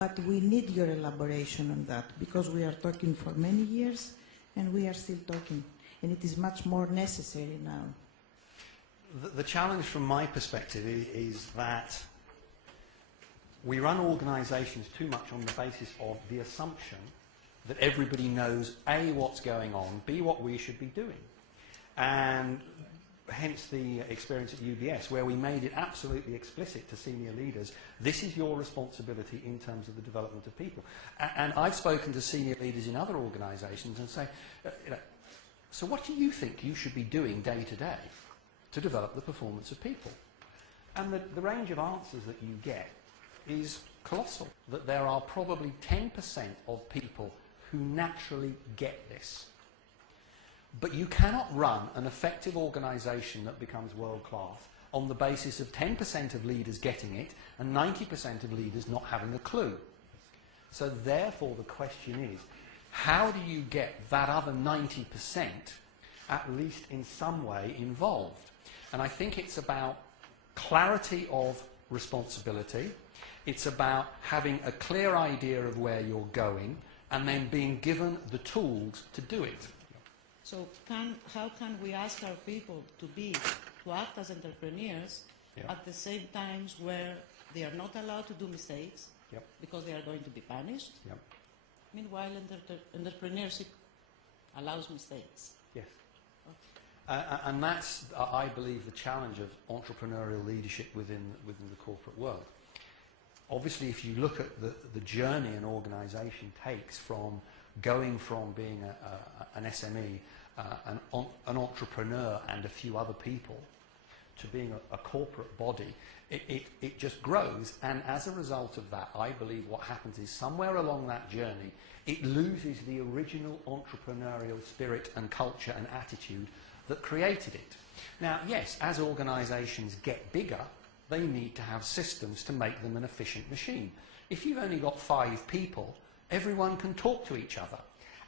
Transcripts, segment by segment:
But we need your elaboration on that, because we are talking for many years and we are still talking, and it is much more necessary now. The challenge from my perspective is that we run organisations too much on the basis of the assumption that everybody knows A, what's going on, B, what we should be doing. And hence the experience at UBS, where we made it absolutely explicit to senior leaders, this is your responsibility in terms of the development of people. And I've spoken to senior leaders in other organisations and say, so what do you think you should be doing day to day to develop the performance of people? And the range of answers that you get is colossal. That there are probably 10% of people who naturally get this. But you cannot run an effective organisation that becomes world-class on the basis of 10% of leaders getting it and 90% of leaders not having a clue. So therefore the question is, how do you get that other 90% at least in some way involved? And I think it's about clarity of responsibility. It's about having a clear idea of where you're going and then being given the tools to do it. So how can we ask our people to act as entrepreneurs at the same times where they are not allowed to do mistakes because they are going to be punished? Meanwhile, entrepreneurship allows mistakes. Yes. Okay. And that's, I believe, the challenge of entrepreneurial leadership within the corporate world. Obviously, if you look at the journey an organisation takes from going from being an SME, an entrepreneur and a few other people, to being a corporate body, it just grows. And as a result of that, I believe what happens is somewhere along that journey, it loses the original entrepreneurial spirit and culture and attitude that created it. Now, yes, as organisations get bigger, they need to have systems to make them an efficient machine. If you've only got 5 people, everyone can talk to each other.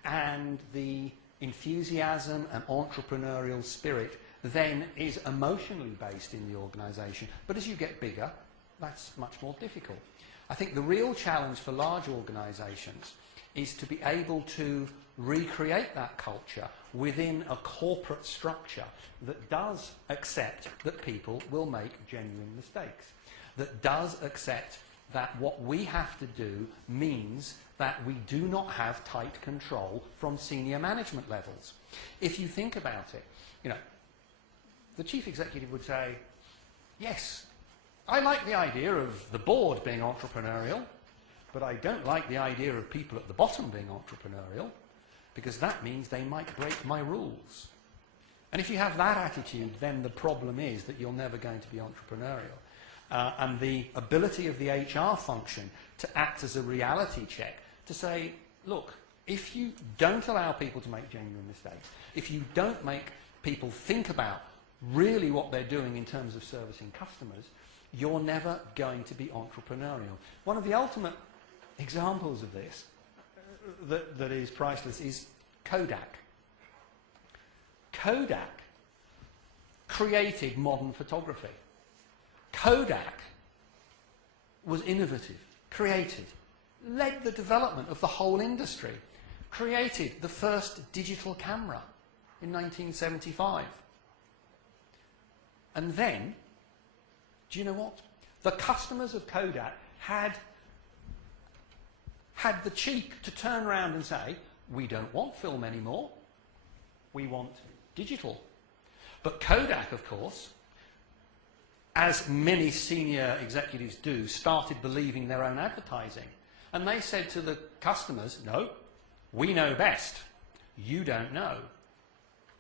And the enthusiasm and entrepreneurial spirit then is emotionally based in the organisation. But as you get bigger, that's much more difficult. I think the real challenge for large organisations is to be able to recreate that culture within a corporate structure that does accept that people will make genuine mistakes, that does accept that what we have to do means that we do not have tight control from senior management levels. If you think about it, the chief executive would say, yes, I like the idea of the board being entrepreneurial, but I don't like the idea of people at the bottom being entrepreneurial, because that means they might break my rules. And if you have that attitude, then the problem is that you're never going to be entrepreneurial. And the ability of the HR function to act as a reality check, to say, look, if you don't allow people to make genuine mistakes, if you don't make people think about really what they're doing in terms of servicing customers, you're never going to be entrepreneurial. One of the ultimate examples of this that is priceless is Kodak. Kodak created modern photography. Kodak was innovative, created, led the development of the whole industry, created the first digital camera in 1975. And then, do you know what? The customers of Kodak had the cheek to turn around and say, we don't want film anymore, we want digital. But Kodak, of course, as many senior executives do, started believing their own advertising. And they said to the customers, no, we know best. You don't know.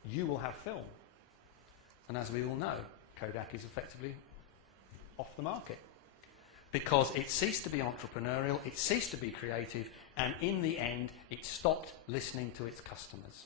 You will have film. And as we all know, Kodak is effectively off the market, because it ceased to be entrepreneurial, it ceased to be creative, and in the end, it stopped listening to its customers.